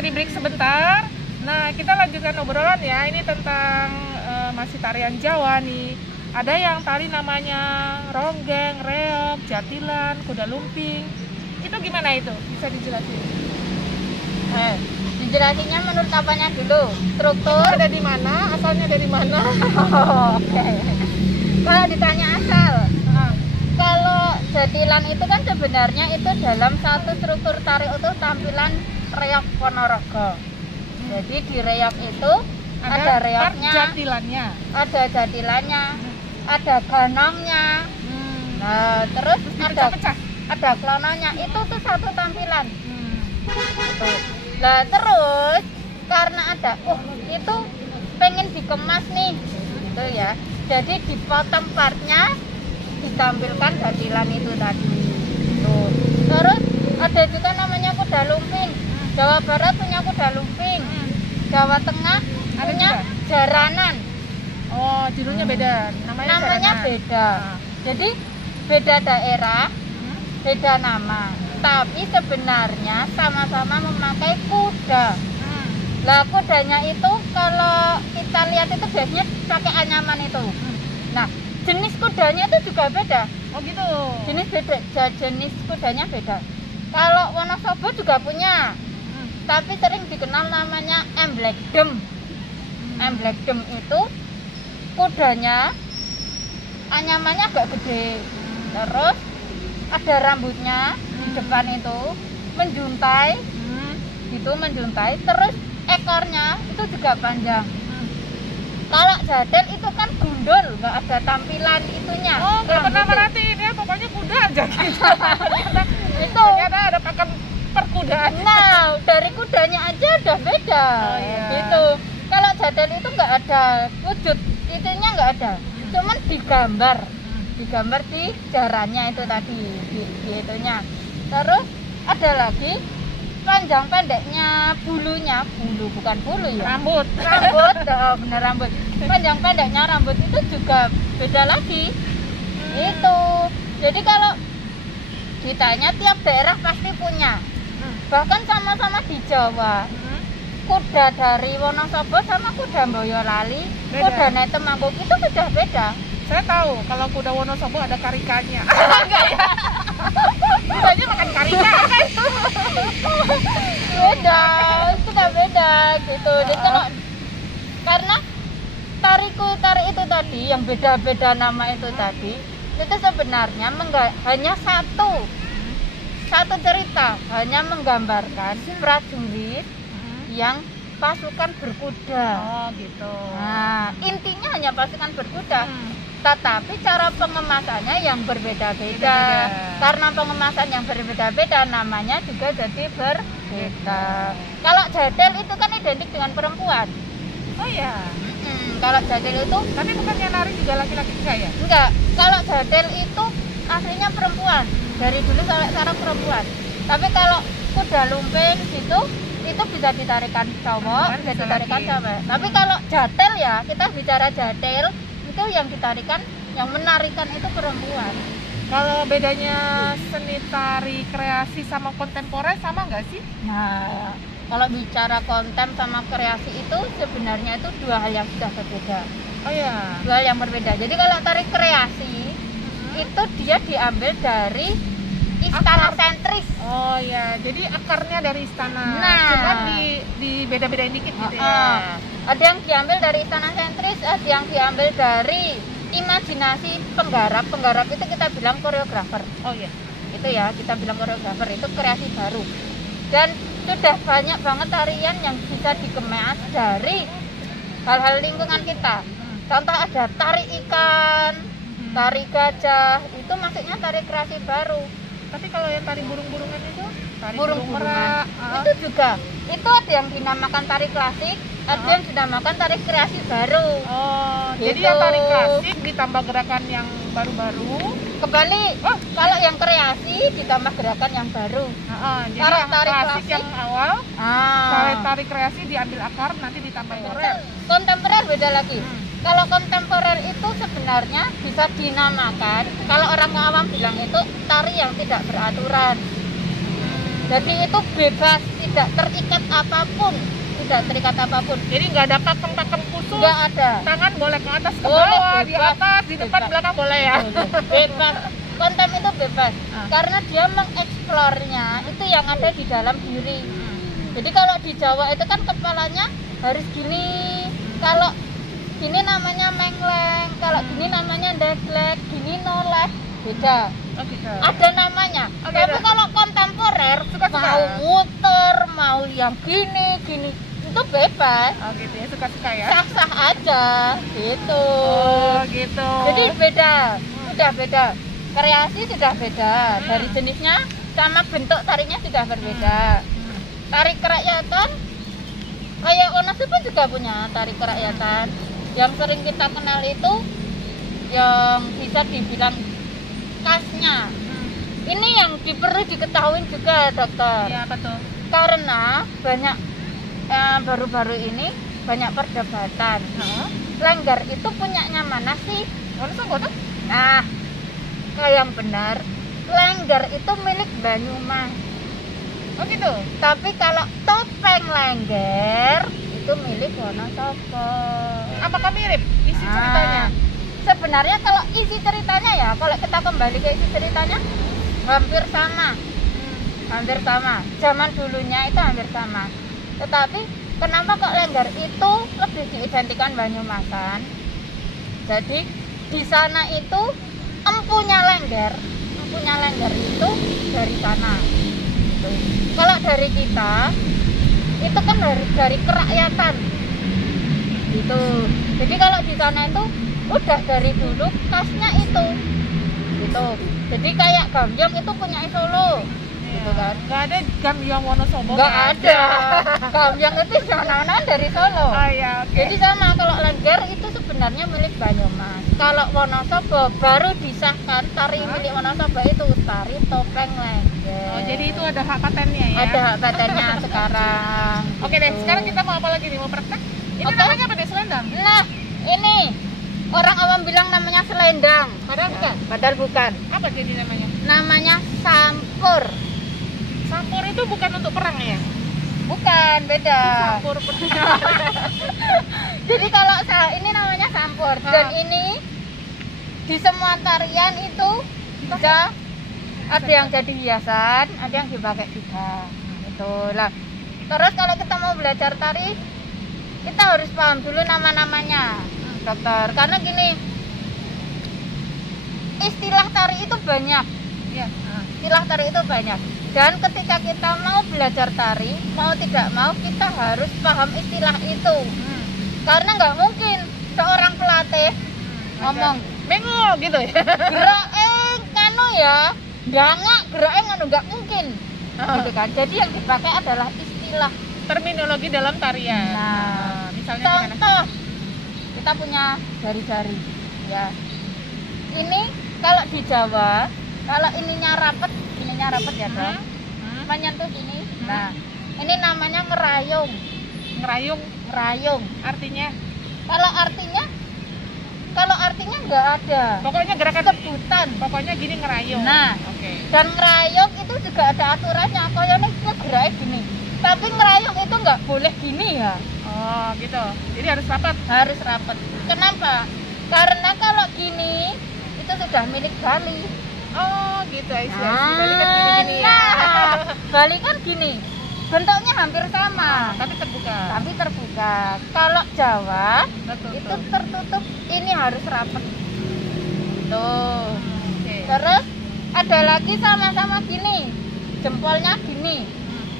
di break sebentar. Nah, kita lanjutkan obrolan ya. Ini tentang masih tarian Jawa nih. Ada yang tari namanya ronggeng, reog, jatilan, kuda lumping. Itu gimana itu? Bisa dijelasin? Dijelasinnya menurut apanya dulu? Struktur Itu ada di mana? Asalnya dari mana? Oke. Kalau ditanya asal, kalau jatilan itu kan sebenarnya itu dalam satu struktur tari utuh tampilan reog Ponorogo. Jadi di reog itu ada reognya, jatilannya, ada jatilannya, ada ganongnya. Nah, terus ada klononya. Itu tuh satu tampilan. Gitu. Nah, terus karena ada, itu pengen dikemas nih, gitu ya. Jadi dipotong partnya, ditampilkan jatilan itu tadi. Tuh. Terus ada juga namanya kuda lumping. Jawa Barat punya kuda lumping. Jawa Tengah punya jaranan. Oh, judulnya beda. Namanya beda. Jadi beda daerah, beda nama. Tapi sebenarnya sama-sama memakai kuda. Lah kudanya itu kalau kita lihat itu biasanya pakai anyaman itu. Nah, jenis kudanya itu juga beda. Oh gitu. Jenis kudanya beda. Kalau Wonosobo juga punya. Tapi sering dikenal namanya Emblegdem. Emblegdem itu kudanya anyamannya agak gede. Terus ada rambutnya di depan itu menjuntai. Gitu menjuntai, terus ekornya itu juga panjang. Kalau jadel itu kan gundul, nggak ada tampilan itunya. Oh, nggak pernah merhatiin ya, pokoknya kuda aja gitu. Itu ternyata ada pakem perkudaan. Nah, dari kudanya aja udah beda. Oh, iya. Gitu. Kalau jadel itu nggak ada wujud, itunya nggak ada. Cuman digambar di jarannya itu tadi, di itunya. Terus ada lagi panjang pendeknya bulunya, bukan bulu ya, rambut oh, bener rambut, panjang pendeknya rambut itu juga beda lagi. Itu jadi kalau ditanya tiap daerah pasti punya, bahkan sama-sama di Jawa. Kuda dari Wonosobo sama kuda Boyolali, kuda Temanggung itu beda-beda. Saya tahu kalau kuda Wonosobo ada karikanya. Enggak ya? Kudanya makan karika. Beda, suka beda gitu. Jadi kalau karena tari itu tadi yang beda-beda nama itu tadi, itu sebenarnya hanya satu cerita, hanya menggambarkan prajurit yang pasukan berkuda. Oh gitu. Nah, intinya hanya pasukan berkuda. Tetapi cara pengemasannya yang berbeda-beda. Karena pengemasan yang berbeda-beda, namanya juga jadi berbeda. Kalau jadel itu kan identik dengan perempuan. Oh ya. Kalau jadel itu, tapi bukannya nari juga laki-laki enggak ya? Enggak. Kalau jadel itu aslinya perempuan. Dari dulu sampai sekarang perempuan. Tapi kalau kuda lumping itu bisa ditarikan cowok, bisa ditarikan cewek. Tapi kalau jadel ya, kita bicara jadel itu yang ditarikan, yang menarikan itu perempuan. Kalau bedanya seni tari kreasi sama kontemporer sama nggak sih? Nah, kalau bicara kontem sama kreasi itu sebenarnya itu dua hal yang sudah berbeda. Oh ya. Dua hal yang berbeda. Jadi kalau tari kreasi itu dia diambil dari istana sentris. Oh ya, jadi akarnya dari istana. Nah, cuma di beda-bedain dikit gitu ya. Ada yang diambil dari istana sentris, ada yang diambil dari imajinasi penggarap. Penggarap itu kita bilang koreografer. Oh iya. Itu ya, kita bilang koreografer, itu kreasi baru. Dan sudah banyak banget tarian yang bisa dikemas dari hal-hal lingkungan kita. Contoh ada tari ikan, tari gajah, itu maksudnya tari kreasi baru. Tapi kalau yang tari burung-burungan itu, tari burung merak, itu juga, itu ada yang dinamakan tari klasik, ada yang dinamakan tari kreasi baru. Oh, gitu. Jadi yang tari klasik ditambah gerakan yang baru-baru. Kembali, kalau yang kreasi ditambah gerakan yang baru. Jadi yang tari klasik yang awal, tari kreasi diambil akar, nanti ditambah kontemporer. Kontemporer beda lagi. Kalau kontemporer itu sebenarnya bisa dinamakan, kalau orang awam bilang itu tari yang tidak beraturan. Jadi itu bebas, tidak terikat apapun, tidak terikat apapun. Jadi nggak ada pakem-pakem khusus. Nggak ada. Tangan boleh ke atas ke Boleh, bawah, di bebas. atas, di depan, Bebas. belakang boleh ya. Bebas. Konten itu bebas. Ah. Karena dia mengeksplornya itu yang ada di dalam diri. Jadi kalau di Jawa itu kan kepalanya harus gini. Kalau gini namanya mengleng, kalau gini namanya deglek, gini noleh, beda. Oh gitu. Ada namanya. Oke, Tapi dah. kalau kontemporer Suka-suka. mau muter, mau yang gini, itu bebas. Oh gitu ya, suka-suka ya. Sah-sah aja gitu. Oh gitu. Jadi beda, sudah beda. Kreasi sudah beda. Dari Hmm. jenisnya sama bentuk tariknya sudah berbeda. Tarik kerakyatan kayak Wonosobo pun juga punya tarik kerakyatan. Yang sering kita kenal itu yang bisa dibilang khasnya. Ini yang perlu diketahui juga, dokter. Iya, apa tuh? Karena banyak baru-baru ini banyak perdebatan. Heeh. Lengger itu punyanya mana sih? Wonosobo tuh? Nah, yang benar, Lengger itu milik Banyumas. Oh gitu. Tapi kalau topeng Lengger itu milik Wonosobo. Apakah mirip isi ceritanya? Sebenarnya kalau isi ceritanya ya, kalau kita kembali ke isi ceritanya, hampir sama. Hampir sama. Zaman dulunya itu hampir sama. Tetapi kenapa kok Lengger itu lebih diidentikan Banyumasan? Jadi di sana itu empunya Lengger itu dari sana. Gitu. Kalau dari kita itu kan dari kerakyatan. Gitu. Jadi kalau di sana itu udah dari dulu khasnya itu. Gitu. Jadi kayak Gambyong itu punya Solo. Gitu kan. Nggak ada Gambyong Wonosobo. Nggak ada. Gambyong itu anak-anak dari Solo. Oh iya, oke. Jadi sama, kalau Lengger itu sebenarnya milik Banyumas. Kalau Wonosobo baru disahkan tari milik Wonosobo itu tari topeng Lengger. Oh, jadi itu ada hak patennya ya? Ada hak patennya sekarang. Oke deh, Gitu. sekarang kita mau apa lagi nih? Mau praktek? Ini Oke. namanya apa deh, selendang? Nah, ini orang awam bilang namanya selendang. Padahal bukan. Padahal bukan. Apa jadi namanya? Namanya sampur. Sampur itu bukan untuk perang ya? Bukan, beda. Sampur Jadi kalau ini namanya sampur, dan ini di semua tarian itu bisa ada yang jadi hiasan, ada yang dipakai juga. Gitu lah. Terus kalau kita mau belajar tari, kita harus paham dulu nama-namanya, dokter. Karena gini, istilah tari itu banyak. ya. Istilah tari itu banyak. Dan ketika kita mau belajar tari, mau tidak mau kita harus paham istilah itu. Karena nggak mungkin seorang pelatih ngomong Mengo gitu ya? gerak kanu ya, gerak nganu, nggak mungkin. Gitu kan. Jadi yang dipakai adalah istilah. Terminologi dalam tarian. Nah, Misalnya gimana? contoh kita punya jari-jari ya. Ini kalau di Jawa, kalau ininya rapet ya dong, menyentuh ini. Nah, ini namanya ngerayung. Ngerayung artinya? Kalau artinya nggak ada. Pokoknya gerakan Sebutan. Pokoknya gini ngerayung. Nah, Oke. dan ngerayung itu juga ada aturannya. Kayaknya kita geraknya gini. Tapi ngerayung itu nggak boleh gini ya. Oh gitu. Jadi harus rapat. Harus rapat. Kenapa? Karena kalau gini itu sudah milik Bali. Oh gitu. Bali kan gini-gini ya. Nah, Bali kan gini. Bentuknya hampir sama, Tapi terbuka. tapi terbuka. Kalau Jawa Betul. itu tertutup, ini harus rapat. Tuh. Oke. Terus ada lagi sama-sama gini, jempolnya gini,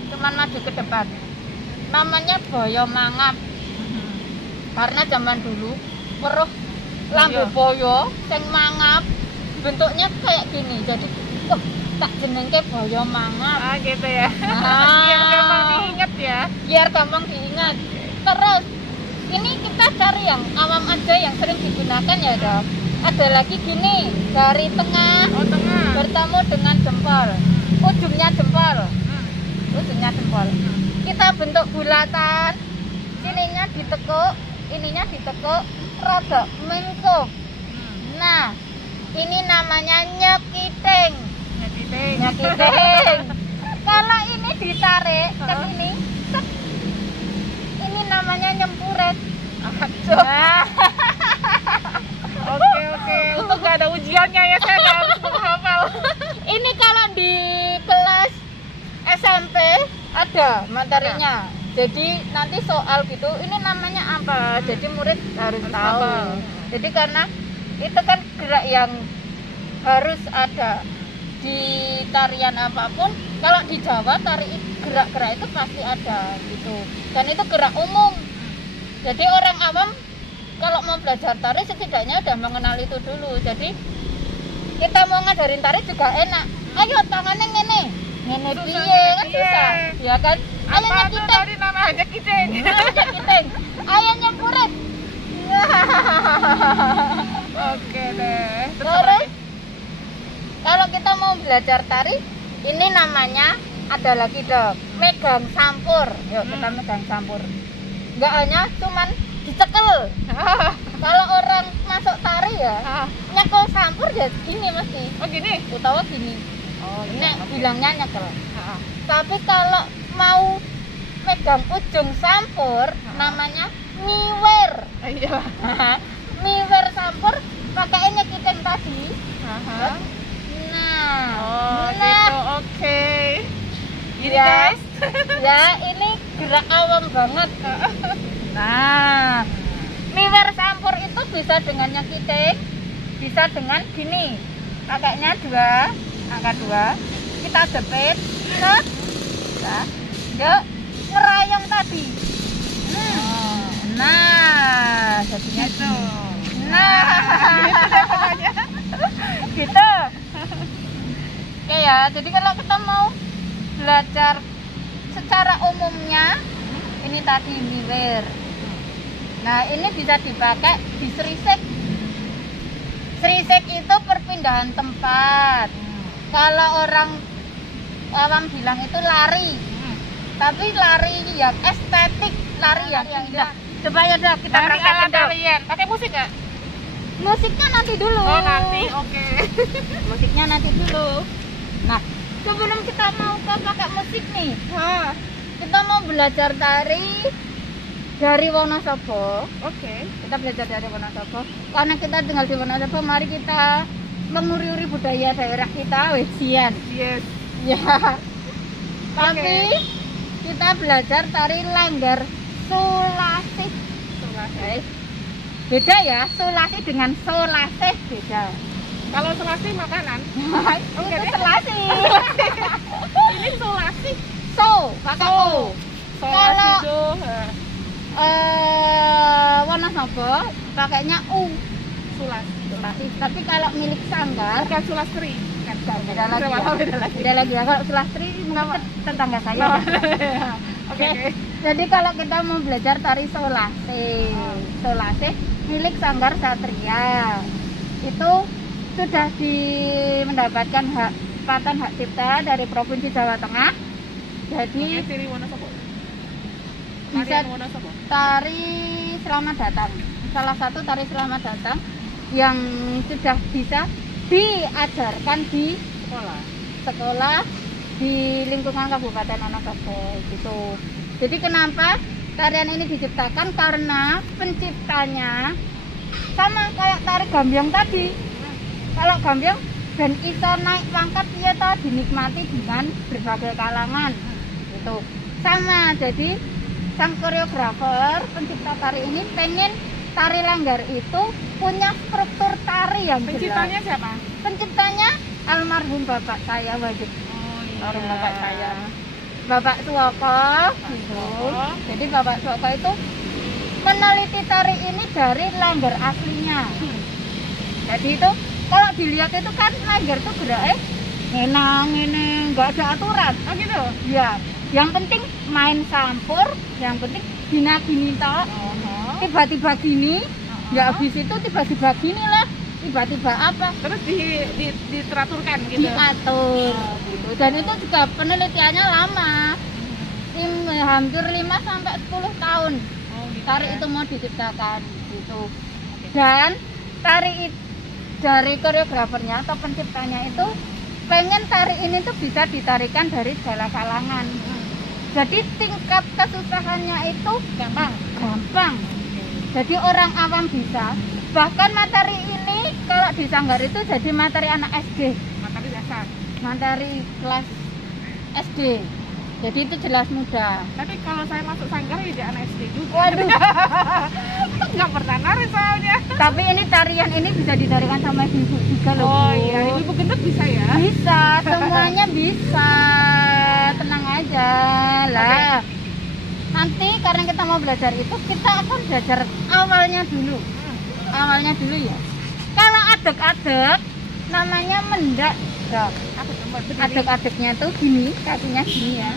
cuman maju ke depan. Namanya boyo mangap. Karena zaman dulu weruh lambe boyo sing mangap bentuknya kayak gini. Jadi tak jenengke boyo mangap. Ah gitu ya. Nah. Biar gampang diingat ya. Biar gampang diingat. Terus ini kita cari yang awam aja yang sering digunakan ya dok. Ada lagi gini, dari tengah Oh tengah. bertemu dengan jempol, ujungnya jempol, ujungnya jempol. Kita bentuk bulatan, sininya ditekuk, ininya ditekuk, rada mengkup. Nah, ini namanya nyekiting. Nyekiting. Nyekiting. Kalau ini ditarik ke sini, set. Ini namanya nyempuret. Nah, Oke. Untuk nggak ada ujiannya ya, saya nggak harus menghafal. ini kalau di kelas SMP ada materinya. Jadi nanti soal gitu, ini namanya apa? Jadi murid harus tahu. Jadi karena itu kan gerak yang harus ada di tarian apapun. Kalau di Jawa gerak-gerak itu pasti ada gitu. Dan itu gerak umum. Jadi orang awam kalau mau belajar tari setidaknya udah mengenal itu dulu. Jadi kita mau ngajarin tari juga enak. Ayo tangannya ngene piye kan susah. Ya kan? Apa tuh tadi nama aja kiteng? Ayo nyempuret. Oke deh. Terus kalau kita mau belajar tari, ini namanya ada lagi dong, megang sampur. Yuk kita megang sampur. Enggak hanya cuman dicekel. Kalau orang masuk tari ya, nyekel sampur ya gini mesti. Oh gini? Utawa gini. Oh Ini bilangnya nyekel. Tapi kalau mau megang ujung sampur, namanya miwer. Iya. Miwer sampur pakainya kiteng tadi. Nah, Oh nah. gitu, oke. Gini Ya. guys. Ya, ini gerak awam banget. Nah, miwer sampur itu bisa dengan nyekiting, bisa dengan gini. Pakainya dua, angka 2. Kita jepit, set. Yuk, ngerayong tadi. Nah, jadinya Gitu. Nah, gitu. Oke ya, jadi kalau kita mau belajar secara umumnya, ini tadi miwer. Nah, ini bisa dipakai di serisik. Serisik itu perpindahan tempat. Kalau orang awam bilang itu lari. Tapi lari yang estetik, lari yang indah. Coba ya dah kita Dari ala praktekin dong. kalian. Pakai musik nggak? Musiknya nanti dulu. Oh nanti, oke. Musiknya nanti dulu. Nah, sebelum kita mau pakai musik nih, kita mau belajar tari dari Wonosobo. Oke. Kita belajar dari Wonosobo. Karena kita tinggal di Wonosobo, mari kita menguri-uri budaya daerah kita, Wesian. Yes. Ya. Tapi kita belajar tari Langgar Sulasih. Selasih. Beda ya, Sulasih dengan Solasih beda. Kalau selasih makanan. Oke, itu Selasih. Ini selasih. So, pakai O. Selasih Kalau do. Wonosobo pakainya U. Sulasih. Sulasih. Tapi kalau milik Sanggar Bukan sulasri. beda lagi. Beda lagi. Beda lagi ya. Kalau Sulastri mungkin tetangga saya. Oke. Jadi kalau kita mau belajar tari Solasih, Solasih milik Sanggar Satria itu sudah mendapatkan paten hak cipta dari Provinsi Jawa Tengah. Jadi Ciri Wonosobo. bisa Tarian Wonosobo. tari selamat datang, salah satu tari selamat datang yang sudah bisa diajarkan di sekolah di lingkungan Kabupaten Wonosobo gitu. Jadi kenapa tarian ini diciptakan? Karena penciptanya sama kayak tari gambyong tadi. Kalau gambyong dan iso naik pangkat ya dinikmati dengan berbagai kalangan gitu. Sama, jadi sang koreografer pencipta tari ini pengen tari Langgar itu punya struktur tari yang Penciptanya jelas. siapa? Penciptanya almarhum bapak saya Wajib. Orang bapak saya. Bapak Suwoko gitu. Jadi Bapak Suwoko itu meneliti tari ini dari Langgar aslinya. Jadi itu kalau dilihat itu kan Langgar tuh geraknya ngene, nggak ada aturan. Oh gitu. Ya, yang penting main campur, yang penting gini toh. Tiba-tiba gini, ya habis itu tiba-tiba gini lah. Tiba-tiba apa? Terus diteraturkan gitu. Diatur gitu. Dan itu juga penelitiannya lama. Hampir 5 sampai 10 tahun. Oh, gitu Tari ya. itu mau diciptakan gitu. Dan tari dari koreografernya atau penciptanya itu pengen tari ini tuh bisa ditarikan dari segala kalangan. Jadi tingkat kesusahannya itu gampang. Jadi orang awam bisa. Bahkan materi ini kalau di Sanggar itu jadi materi anak SD, materi dasar. materi kelas SD. Jadi itu jelas mudah. Tapi kalau saya masuk Sanggar ya anak SD juga. Waduh. Nggak pernah nari soalnya. Tapi ini tarian ini bisa ditarikan sama ibu juga loh. Oh Bu. iya, ibu gendut bisa ya? Bisa, semuanya bisa. Tenang aja lah. Nanti karena kita mau belajar itu, kita akan belajar awalnya dulu. Awalnya dulu ya. Kalau adek-adek namanya mendak. Aku coba berdiri. Adek-adeknya tuh gini, kakinya gini ya.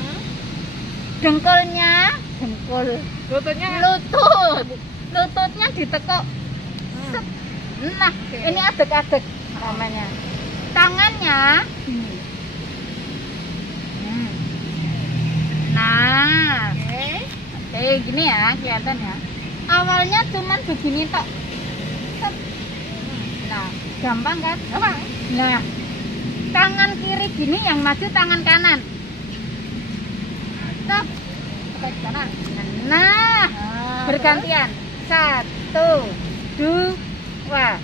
Dengkulnya, dengkul. Lututnya Lututnya ditekuk. Set. Nah, Oke. ini adek-adek namanya. Tangannya gini. Nah, oke, gini ya, kelihatan ya. Awalnya cuman begini tok. Set. Nah, gampang kan? Gampang. Nah, tangan kiri gini, yang maju tangan kanan. Stop. Baik kanan. Nah, Nah, bergantian. 1, 2,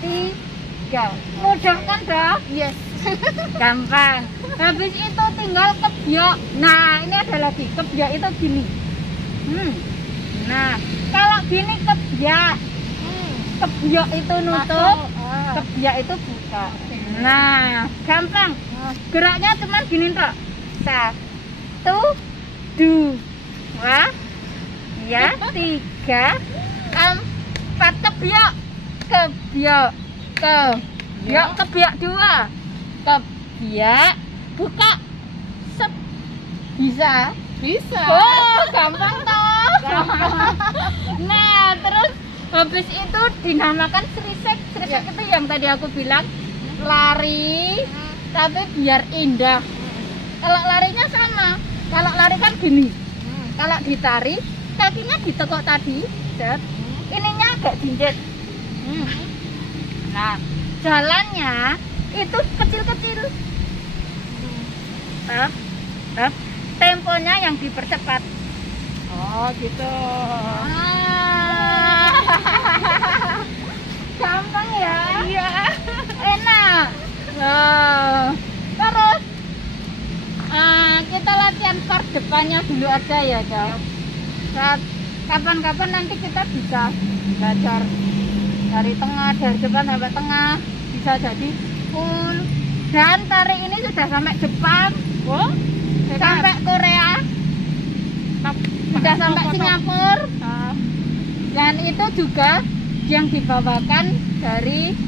3. Mudah kan dong? Yes. Gampang. Habis itu tinggal kebyok. Nah, ini ada lagi. Kebyok itu gini. Nah, kalau gini kebyok. Kebyok itu nutup, kebyok itu buka. Nah, gampang. Geraknya cuma gini tok. 1, 2, ya, 3, 4. Kebyok, kebyok, kebyok, kebyok 2, kebyok, buka, sep, bisa. Bisa. Oh, gampang toh. Nah, terus habis itu dinamakan srisek. Srisek itu yang tadi aku bilang lari, tapi biar indah. Kalau larinya sama. Kalau lari kan gini. Kalau ditari, kakinya ditekuk tadi, set. Ininya agak jinjit. Nah, jalannya itu kecil-kecil. Temponya yang dipercepat. Oh gitu. Gampang ya? Iya. Enak. Nah, terus kita latihan part depannya dulu aja ya, Jal. Kapan-kapan nanti kita bisa belajar dari tengah, dari depan sampai tengah, bisa jadi full. Dan tari ini sudah sampai Jepang, Oh, sampai Korea, sudah sampai Singapura. Dan itu juga yang dibawakan dari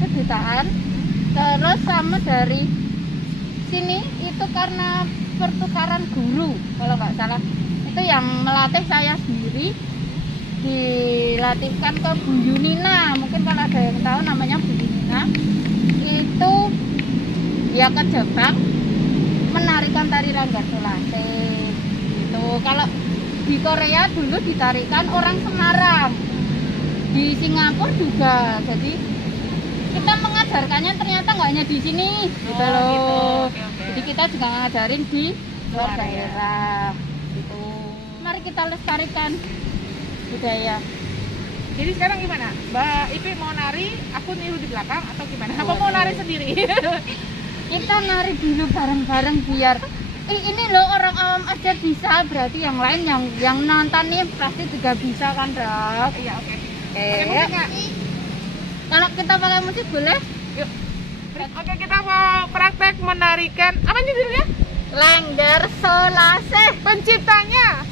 kedutaan, terus sama dari sini itu karena pertukaran guru kalau nggak salah, itu yang melatih saya sendiri, dilatihkan ke Bu Yunina, mungkin kalau ada yang tahu namanya Bu Yunina, itu dia ke Jepang menarikan tari Rangga Solase gitu. Kalau di Korea dulu ditarikan orang Semarang, di Singapura juga. Jadi kita mengajarkannya ternyata nggak hanya di sini gitu loh. Gitu. Oke. Jadi kita juga ngajarin di luar Luar daerah gitu. Mari kita lestarikan budaya. Jadi sekarang gimana? Mbak Ipi mau nari, aku niru di belakang atau gimana? Apa mau nari sendiri? Kita nari dulu bareng-bareng biar ini loh, orang awam aja bisa, berarti yang lain yang nonton nih pasti juga bisa kan, Dok? Iya, oke. Pakai musik nggak? Kalau kita pakai musik boleh? Yuk. Oke, kita mau praktek menarikan. Apa judulnya? Lengger Solase. Penciptanya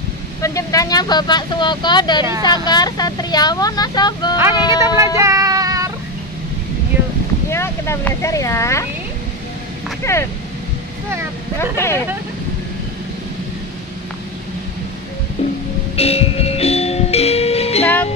Bapak Suwoko dari Ya. Sanggar Satria Wonosobo. Oke, kita belajar. Yuk. Yuk kita belajar ya. Action. Oke. Stop.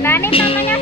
Nah, ini namanya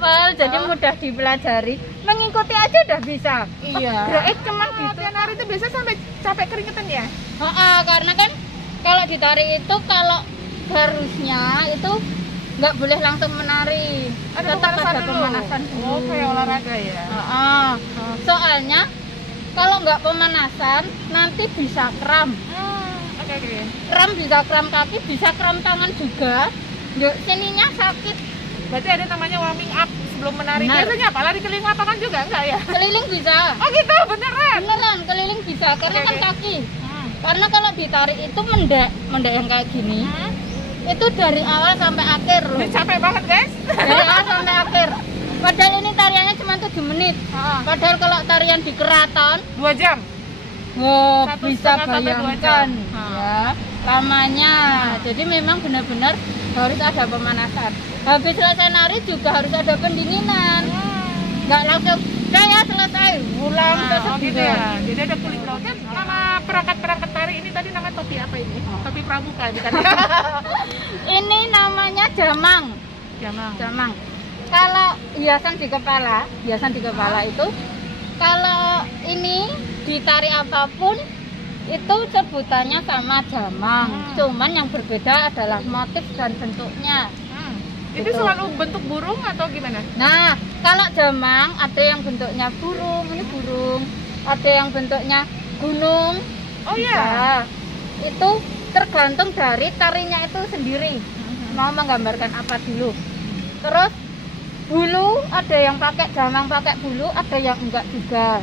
simple, jadi mudah dipelajari. Mengikuti aja udah bisa. Iya. Gerak cuman gitu. Latihan nari itu biasa sampai capek keringetan ya? Karena kan kalau ditarik itu kalau harusnya itu nggak boleh langsung menari. Ada Tetap pemanasan ada dulu. pemanasan dulu. Oh, kayak olahraga ya. Soalnya kalau nggak pemanasan nanti bisa kram. Oke. Kram bisa kram kaki, bisa kram tangan juga. Yuk, sininya sakit. Berarti ada namanya warming up sebelum menari. Benar. Biasanya apa? Lari keliling lapangan juga enggak ya? Keliling bisa. Oh gitu, beneran? Beneran keliling bisa karena Oke, kan oke. kaki. Karena kalau ditarik itu mendek yang kayak gini. Itu dari awal sampai akhir loh. Ini capek banget guys. Dari awal sampai akhir. Padahal ini tariannya cuma 7 menit. Padahal kalau tarian di keraton, 2 jam. wow, 1,5 bisa sampai 2 bayangkan jam. ya lamanya. Jadi memang benar-benar harus ada pemanasan. Habis selesai nari juga harus ada pendinginan. Nggak langsung saya selesai ulang terus Oh gitu juga. ya. Jadi ada kulit lautnya. Nama perangkat tari ini tadi nama topi apa ini? Topi pramuka bukan? Ini namanya jamang. Jamang. Kalau hiasan di kepala itu kalau ini ditarik apapun itu sebutannya sama jamang. Cuman yang berbeda adalah motif dan bentuknya. Itu Gitu. selalu bentuk burung atau gimana? Nah, kalau jamang ada yang bentuknya burung, ini burung. Ada yang bentuknya gunung. Oh iya. Nah, itu tergantung dari tarinya itu sendiri. Mau menggambarkan apa dulu. Terus bulu ada yang pakai jamang pakai bulu, ada yang enggak juga.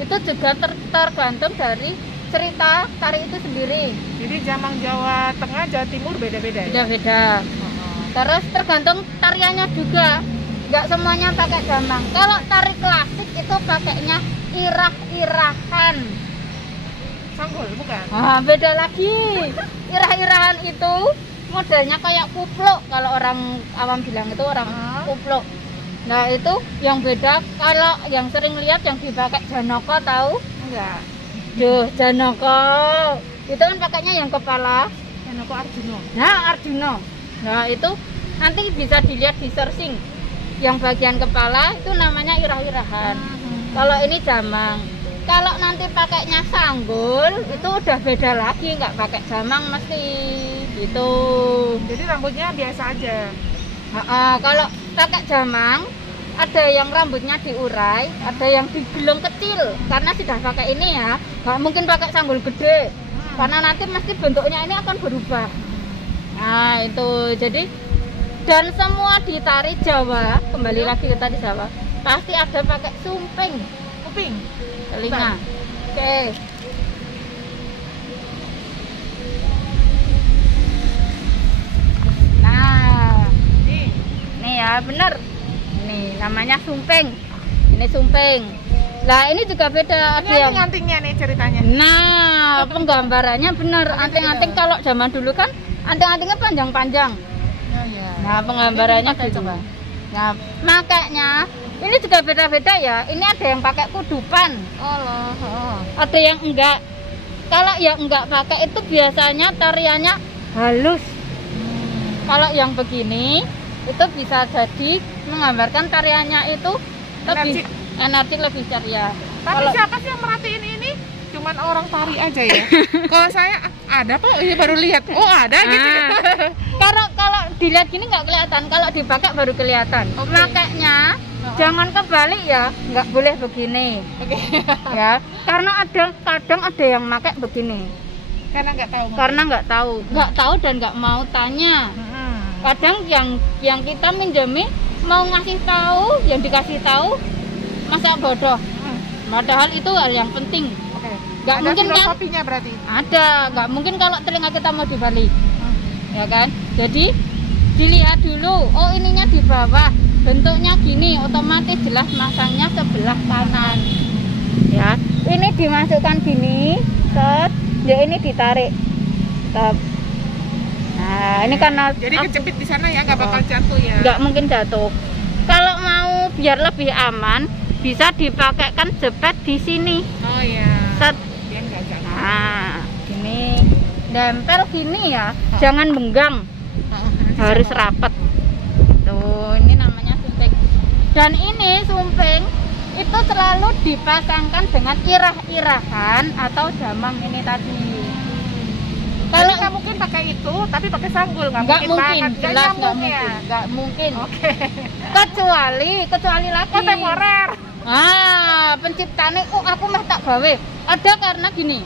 Itu juga tergantung dari cerita tari itu sendiri. Jadi jamang Jawa Tengah, Jawa Timur beda-beda ya? Beda-beda. Terus tergantung tariannya juga. Enggak semuanya pakai jamang. Kalau tari klasik itu pakainya irah-irahan. Sanggul bukan? Beda lagi. Irah-irahan itu modelnya kayak kupluk, kalau orang awam bilang itu orang kupluk. Nah itu yang beda. Kalau yang sering lihat yang dipakai Janoko tahu? Enggak. Janoko itu kan pakainya yang kepala. Janoko Arjuno. Nah Arjuno. Nah itu nanti bisa dilihat di searching. Yang bagian kepala itu namanya irah-irahan. Kalau ini jamang. Kalau nanti pakainya sanggul itu udah beda lagi, nggak pakai jamang mesti gitu. Jadi rambutnya biasa aja. Kalau pakai jamang ada yang rambutnya diurai, ada yang digelung kecil karena sudah pakai ini ya, nggak mungkin pakai sanggul gede karena nanti mesti bentuknya ini akan berubah. Nah itu jadi dan semua di tari Jawa, kembali lagi ke tari Jawa, pasti ada pakai sumping Kuping. telinga. Oke. Nah, nih ya bener. Nih namanya sumping. Ini sumping. Lah ini juga beda. Ini anting-antingnya nih ceritanya. Nah, penggambarannya bener. Anting-anting kalau zaman dulu kan anting-antingnya panjang-panjang. Oh, iya. Nah, penggambarannya Ini gitu. coba. Nah, makanya ini juga beda-beda ya. Ini ada yang pakai kudupan. Ada yang enggak. Kalau yang enggak pakai itu biasanya tariannya halus. Kalau yang begini itu bisa jadi menggambarkan tariannya itu lebih energik, lebih ceria. Tapi siapa sih yang merhatiin ini? Cuman orang tari aja ya. Kalau saya ada kok, ini baru lihat. Oh ada gitu. Kalau dilihat gini nggak kelihatan, kalau dipakai baru kelihatan. Oke. Makanya jangan kebalik ya, nggak boleh begini. Oke. Ya, karena kadang ada yang pakai begini. Karena nggak tahu. Karena nggak tahu dan nggak mau tanya. Kadang yang kita minjemi mau ngasih tahu, yang dikasih tahu masa bodoh. Padahal itu hal yang penting. Oke. Nggak Ada mungkin kan? filosofinya berarti. Ada, nggak mungkin kalau telinga kita mau dibalik, ya kan? Jadi dilihat dulu. Oh ininya di bawah, bentuknya gini, otomatis jelas masangnya sebelah kanan. Ya, ini dimasukkan gini, set, ya ini ditarik. Stop. Nah ini karena Jadi kejepit di sana ya, nggak bakal jatuh ya. nggak mungkin jatuh. Kalau mau biar lebih aman, bisa dipakaikan jepit di sini. Oh iya. Set. Dia nggak jatuh. Nah, gini, nempel gini ya, jangan benggang, harus rapat. Tuh, ini namanya sumping. Dan ini sumping itu selalu dipasangkan dengan irah-irahan atau damang ini tadi. Kalau nggak mungkin pakai itu, tapi pakai sanggul nggak mungkin banget. Jelas nggak mungkin, ya? nggak mungkin. Oke. Kecuali lagi. Oh, temporer. Penciptane aku mah tak gawe. Ada karena gini.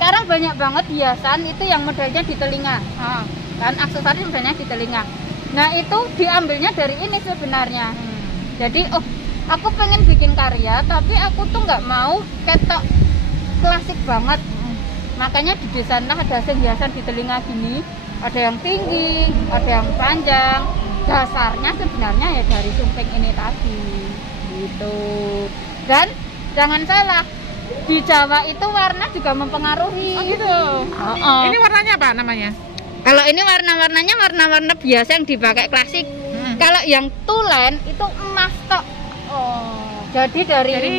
Sekarang banyak banget hiasan itu yang modelnya di telinga. Kan aksesoris modelnya di telinga. Nah, itu diambilnya dari ini sebenarnya. Jadi, aku pengen bikin karya, tapi aku tuh nggak mau ketok klasik banget. Makanya didesainlah ada hiasan di telinga gini, ada yang tinggi, ada yang panjang. Dasarnya sebenarnya ya dari sumping ini tadi, gitu. Dan jangan salah, di Jawa itu warna juga mempengaruhi. Oh gitu. Ini warnanya apa namanya? Kalau ini warna-warnanya warna-warna biasa yang dipakai klasik. Kalau yang tulen itu emas tok. Jadi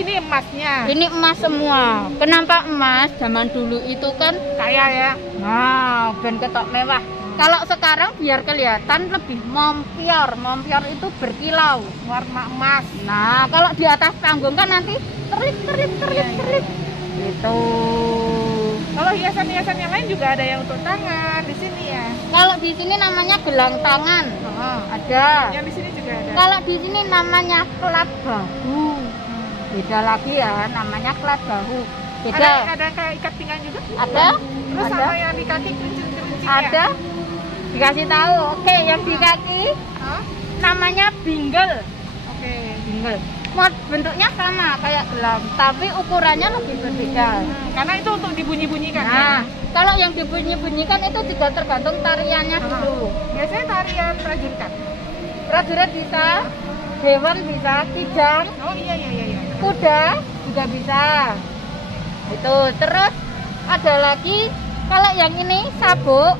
ini emasnya. Ini emas semua. Kenapa emas? Zaman dulu itu kan kaya ya. Nah, ben ketok mewah. Kalau sekarang biar kelihatan lebih mompior. Mompior itu berkilau, warna emas. Nah, kalau di atas panggung kan nanti terlip. Gitu. Kalau hiasan-hiasan yang lain juga ada yang untuk tangan di sini ya. Kalau di sini namanya gelang tangan. Ada. Yang di sini juga ada. Kalau di sini namanya kelat bahu. Beda lagi ya, namanya kelat bahu. Beda. Ada kayak ikat pinggang juga? Ada. Terus ada. sama yang di kaki keruncing-keruncing ada. Ya? Dikasih tahu. Oke, yang di kaki namanya bingle. Oke. Bingle. Bentuknya sama kayak gelang, tapi ukurannya lebih berbeda. Karena itu untuk dibunyi-bunyikan. Nah, ya? kalau yang dibunyi-bunyikan itu juga tergantung tariannya dulu. Biasanya tarian prajurit kan? Prajurit bisa, hewan bisa, kijang. Oh iya. Kuda juga bisa. Itu terus ada lagi kalau yang ini sabuk.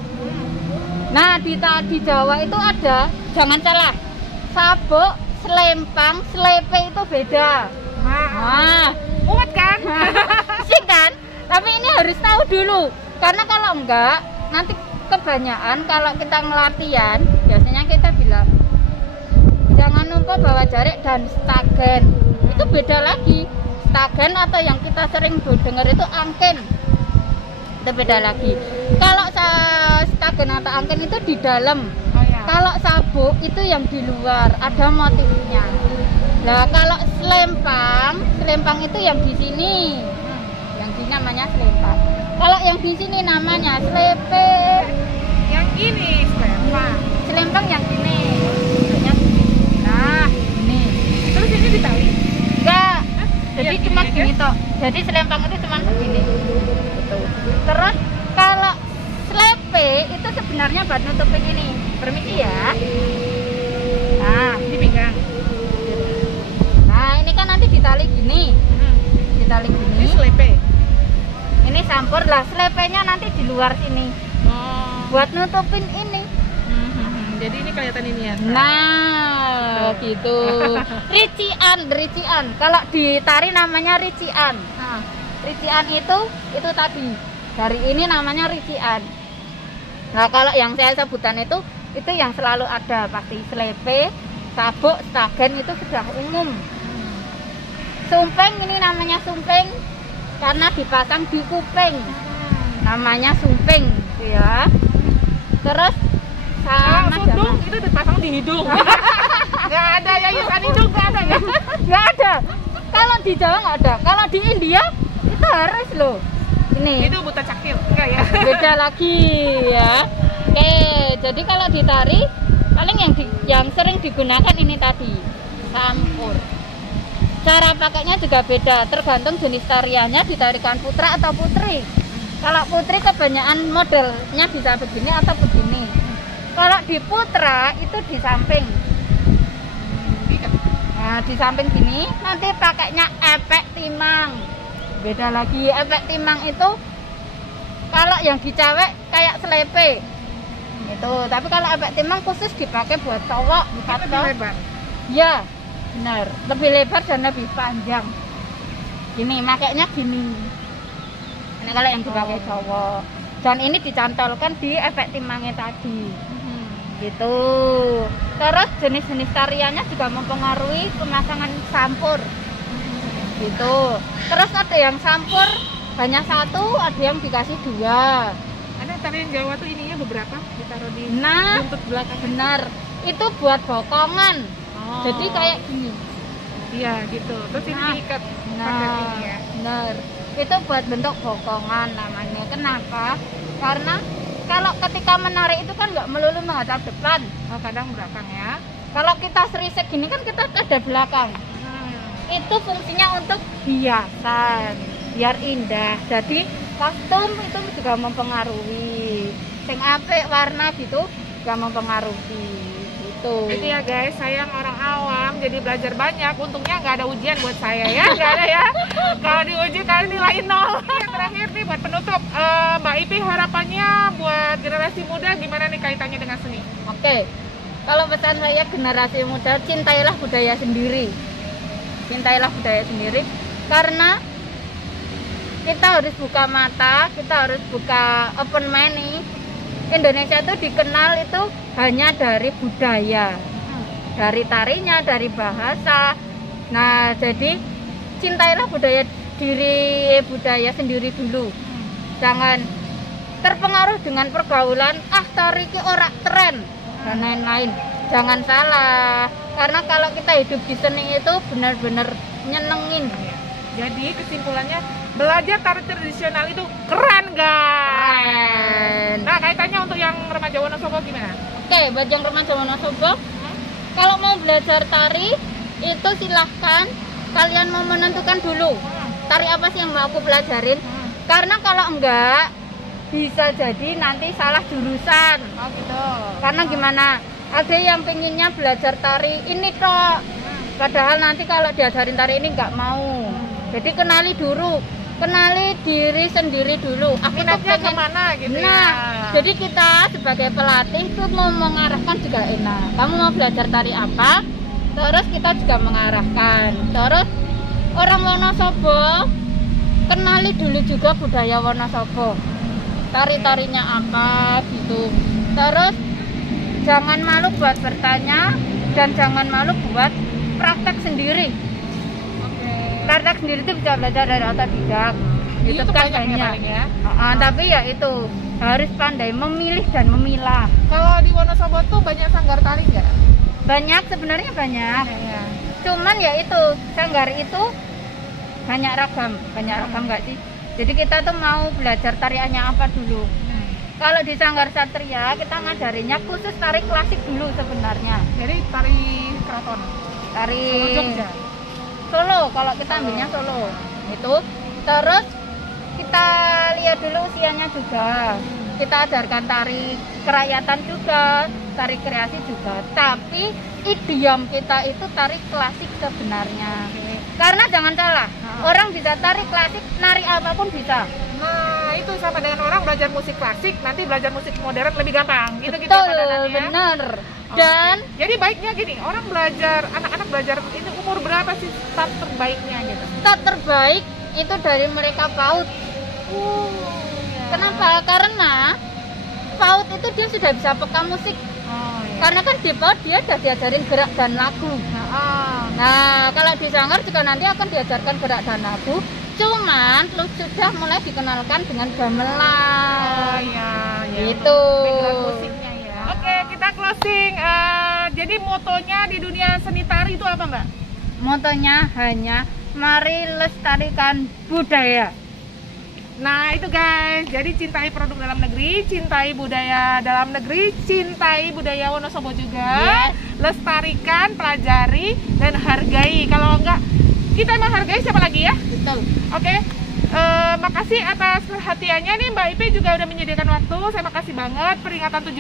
Nah, di Jawa itu ada, jangan salah. Sabuk, selempang, selepe itu beda. Muat kan? Sih kan? Tapi ini harus tahu dulu. Karena kalau enggak, nanti kebanyakan kalau kita ngelatihan, biasanya kita bilang jangan lupa bawa jarik dan stagen. Itu beda lagi. Stagen atau yang kita sering dengar itu angken. Itu beda lagi. Kalau stagen atau angken itu di dalam. Kalau sabuk itu yang di luar, ada motifnya. Nah, kalau selempang itu yang di sini. Yang di namanya selempang. Kalau yang di sini namanya selepe. Yang ini selempang. Selempang yang ini. Nah, ini. Terus ini ditali? Enggak. Jadi ya, cuma gini toh. Jadi selempang itu cuma begini. Terus kalau selepe itu sebenarnya buat nutupin ini. Permisi ya. Nah, Di pinggang. Nah, ini kan nanti ditali gini. Ditali gini. Ini selepe. Ini sampur lah, selepenya nanti di luar sini. Buat nutupin ini. Jadi ini kelihatan ini ya. Nah, gitu. Rician. Kalau ditari namanya rician. Rician itu tadi. Dari ini namanya rician. Nah, kalau yang saya sebutan itu yang selalu ada pasti selepe, sabuk, stagen itu sudah umum. Sumpeng ini namanya sumpeng karena dipasang di kuping. Namanya sumpeng, ya. Terus sama sundung itu dipasang di hidung. Nggak ada yayasan hidung, nggak ada ya? Nggak ada. Kalau di Jawa nggak ada. Kalau di India itu harus loh. Ini. Itu buta cakil, enggak ya? Beda lagi ya. Oke, jadi kalau ditari paling yang sering digunakan ini tadi sampur. Cara pakainya juga beda, tergantung jenis tariannya ditarikan putra atau putri. Kalau putri kebanyakan modelnya bisa begini atau begini. Kalau di putra itu di samping. Nah, di samping gini nanti pakainya efek timang. Beda lagi, efek timang itu kalau yang di cewek kayak selepe. Itu, tapi kalau efek timang khusus dipakai buat cowok. Lebih lebar. Ya, benar. Lebih lebar dan lebih panjang. Gini, makanya gini. Ini kalau yang dipakai cowok. Dan ini dicantolkan di efek timangnya tadi. gitu. Terus jenis-jenis tariannya juga mempengaruhi pemasangan sampur gitu. Terus ada yang sampur hanya satu, ada yang dikasih dua. Ada tarian Jawa tuh ininya beberapa ditaruh di Nah, buntut belakang. benar, itu buat bokongan. Oh. Jadi kayak gini. Iya gitu. Terus ini Nah, diikat pakai Nah, ini ya. benar. Itu buat bentuk bokongan namanya. Kenapa? Karena kalau ketika menarik itu kan nggak melulu menghadap depan. Oh, kadang belakang ya. Kalau kita serisek gini kan kita ada belakang. Itu fungsinya untuk hiasan, biar indah. Jadi kostum itu juga mempengaruhi. Sing apik warna gitu juga mempengaruhi. Gitu. Itu ya guys, sayang orang awam jadi belajar banyak. Untungnya nggak ada ujian buat saya ya, nggak ada ya. Kalau diuji kali nilai 0. Yang terakhir nih buat penutup, Mbak Ipi harapannya buat generasi muda gimana nih kaitannya dengan seni? Oke. Kalau pesan saya generasi muda, cintailah budaya sendiri. Cintailah budaya sendiri karena kita harus buka mata, kita harus buka open mind nih. Indonesia itu dikenal itu hanya dari budaya, dari tarinya, dari bahasa. Nah, jadi cintailah budaya sendiri dulu. Jangan terpengaruh dengan pergaulan, tari ki ora tren dan lain-lain. Jangan salah, karena kalau kita hidup di seni itu benar-benar nyenengin. Jadi kesimpulannya belajar tari tradisional itu keren guys. Keren. Nah kaitannya untuk yang remaja Wonosobo gimana? Oke, buat yang remaja Wonosobo, kalau mau belajar tari itu silahkan kalian mau menentukan dulu tari apa sih yang mau aku pelajarin. Karena kalau enggak bisa jadi nanti salah jurusan. Oh gitu. Karena gimana? Ada yang pengennya belajar tari ini toh, padahal nanti kalau diajarin tari ini nggak mau. Jadi kenali dulu, kenali diri sendiri dulu. Aku tuh Minatnya pengen kemana gitu Nah, ya? jadi kita sebagai pelatih itu mau mengarahkan juga enak. Kamu mau belajar tari apa? Terus kita juga mengarahkan. Terus orang Wonosobo, kenali dulu juga budaya Wonosobo. Tari-tarinya apa gitu. Terus jangan malu buat bertanya dan jangan malu buat praktek sendiri. Praktek sendiri itu bisa belajar dari otodidak. Itu kan banyak ya paling ya. Tapi ya itu harus pandai memilih dan memilah. Kalau di Wonosobo tuh banyak sanggar tari nggak? Banyak, sebenarnya banyak. Ya. Cuman ya itu sanggar itu banyak ragam nggak sih? Jadi kita tuh mau belajar tariannya apa dulu. Kalau di Sanggar Satria kita ngajarinya khusus tari klasik dulu sebenarnya. Jadi tari keraton. Tari Solo Jogja. Solo, kalau kita ambilnya Solo. Itu. Terus kita lihat dulu usianya juga. Kita ajarkan tari kerakyatan juga, tari kreasi juga. Tapi idiom kita itu tari klasik sebenarnya. Karena jangan salah, orang bisa tari klasik, nari apapun bisa. Nah, itu sama dengan orang belajar musik klasik, nanti belajar musik modern lebih gampang. Gitu gitu Betul, padanannya. bener. Dan Jadi baiknya gini, orang belajar, anak-anak belajar ini umur berapa sih start terbaiknya gitu? start terbaik itu dari mereka PAUD. Kenapa? Karena PAUD itu dia sudah bisa peka musik. Oh, iya. Karena kan di PAUD dia sudah diajarin gerak dan lagu. Nah, kalau di Sanggar juga nanti akan diajarkan gerak dan lagu. Cuman lu sudah mulai dikenalkan dengan gamelan. Oh iya, ya. Gitu. Background musiknya ya. Oke, kita closing. Jadi motonya di dunia seni tari itu apa, Mbak? Motonya hanya mari lestarikan budaya. Nah itu guys, jadi cintai produk dalam negeri, cintai budaya dalam negeri, cintai budaya Wonosobo juga. Lestarikan, pelajari, dan hargai. Kalau enggak, kita emang hargai siapa lagi ya? Betul. Oke, makasih atas perhatiannya nih Mbak Ipi juga udah menyediakan waktu. Saya makasih banget peringatan 17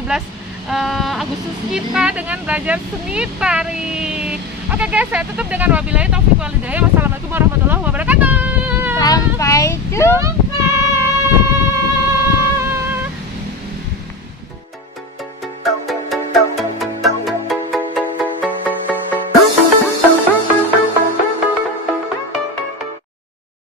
Agustus kita dengan belajar seni tari. Oke guys, saya tutup dengan wabillahi taufiq wal hidayah. Wassalamualaikum warahmatullahi wabarakatuh.